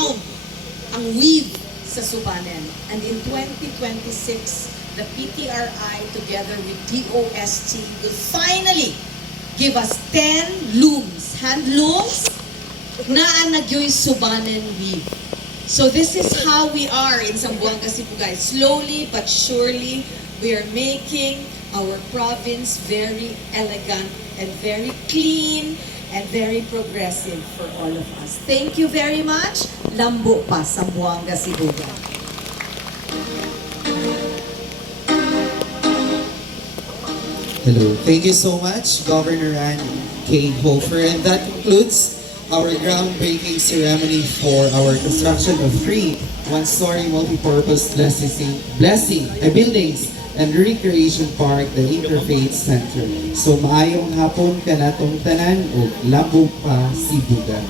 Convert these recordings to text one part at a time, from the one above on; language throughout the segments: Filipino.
crown ang weave sa Subanen. And in 2026, the PTRI together with DOST will finally give us 10 looms, hand looms, na nagyoy Subanen weave. So this is how we are in Zamboanga, Cebu, guys. Slowly but surely, we are making our province very elegant and very clean and very progressive for all of us. Thank you very much. Lambo pa, Zamboanga, Cebu. Hello. Thank you so much, Governor Ann K. Hofer. And that concludes our groundbreaking ceremony for our construction of 3 one-story multi-purpose blessing buildings and recreation park, the Interfaith Center. So maayong hapon kanatong tanan o Lambo pa Sibugan.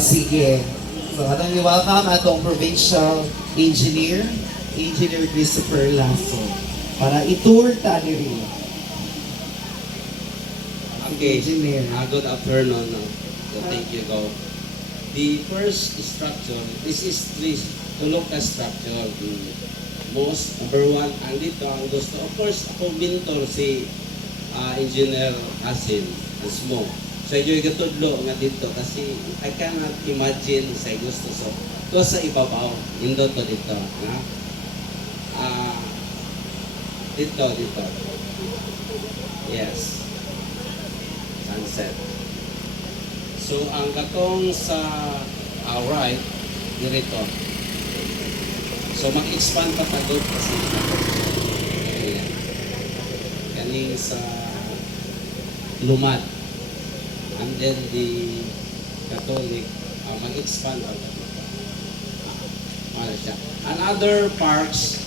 Sige. So atong i-welcome atong provincial engineer Christopher Lasso para i-tour ta diri. Okay, Engineer. good afternoon. So thank you, Go. The first structure, this is to look at structure. The most number one, ang dito ang gusto. Of course, ako mentor si Engineer Asin, Asmo. So yung katudlo nga dito kasi I cannot imagine sa gusto. So, ito sa ibabaw, indo to dito. Dito. Yes. Sunset. So, ang katong sa right, dito. So, mag-expand pa tagod kasi. Ayan. Kaning sa Lumad. And then the Catholic, mag-expand pa tagod. Wala siya. Another parks,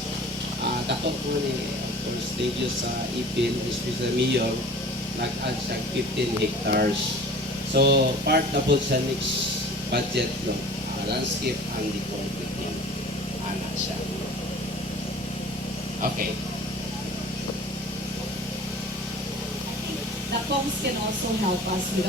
dako po ni, of course, debut sa Ipil, especially Mayor, nag-add siya 15 hectares. So, part na po sa next budget, no? Landscape and decor. Anak siya. Okay. The POMs can also help us with